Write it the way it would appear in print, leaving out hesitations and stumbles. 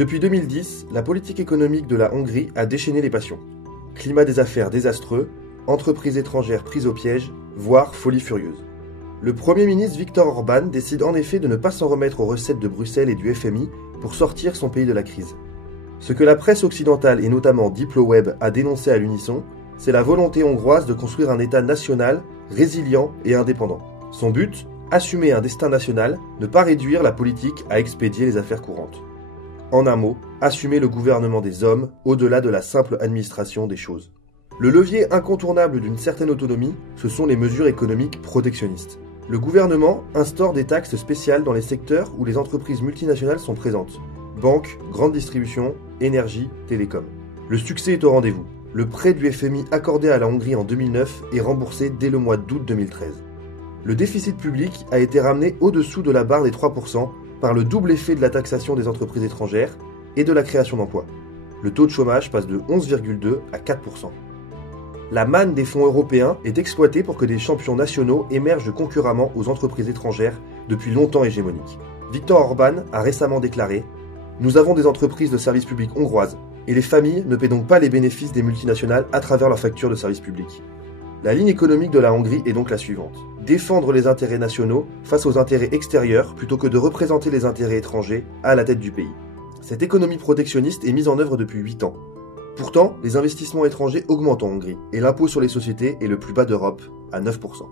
Depuis 2010, la politique économique de la Hongrie a déchaîné les passions. Climat des affaires désastreux, entreprises étrangères prises au piège, voire folie furieuse. Le Premier ministre Viktor Orban décide en effet de ne pas s'en remettre aux recettes de Bruxelles et du FMI pour sortir son pays de la crise. Ce que la presse occidentale et notamment DiploWeb a dénoncé à l'unisson, c'est la volonté hongroise de construire un État national, résilient et indépendant. Son but, assumer un destin national, ne pas réduire la politique à expédier les affaires courantes. En un mot, assumer le gouvernement des hommes au-delà de la simple administration des choses. Le levier incontournable d'une certaine autonomie, ce sont les mesures économiques protectionnistes. Le gouvernement instaure des taxes spéciales dans les secteurs où les entreprises multinationales sont présentes. Banques, grande distribution, énergie, télécom. Le succès est au rendez-vous. Le prêt du FMI accordé à la Hongrie en 2009 est remboursé dès le mois d'août 2013. Le déficit public a été ramené au-dessous de la barre des 3% par le double effet de la taxation des entreprises étrangères et de la création d'emplois. Le taux de chômage passe de 11,2 à 4%. La manne des fonds européens est exploitée pour que des champions nationaux émergent concurremment aux entreprises étrangères depuis longtemps hégémoniques. Viktor Orban a récemment déclaré « Nous avons des entreprises de services publics hongroises et les familles ne paient donc pas les bénéfices des multinationales à travers leurs factures de services publics. » La ligne économique de la Hongrie est donc la suivante. Défendre les intérêts nationaux face aux intérêts extérieurs plutôt que de représenter les intérêts étrangers à la tête du pays. Cette économie protectionniste est mise en œuvre depuis 8 ans. Pourtant, les investissements étrangers augmentent en Hongrie et l'impôt sur les sociétés est le plus bas d'Europe, à 9%.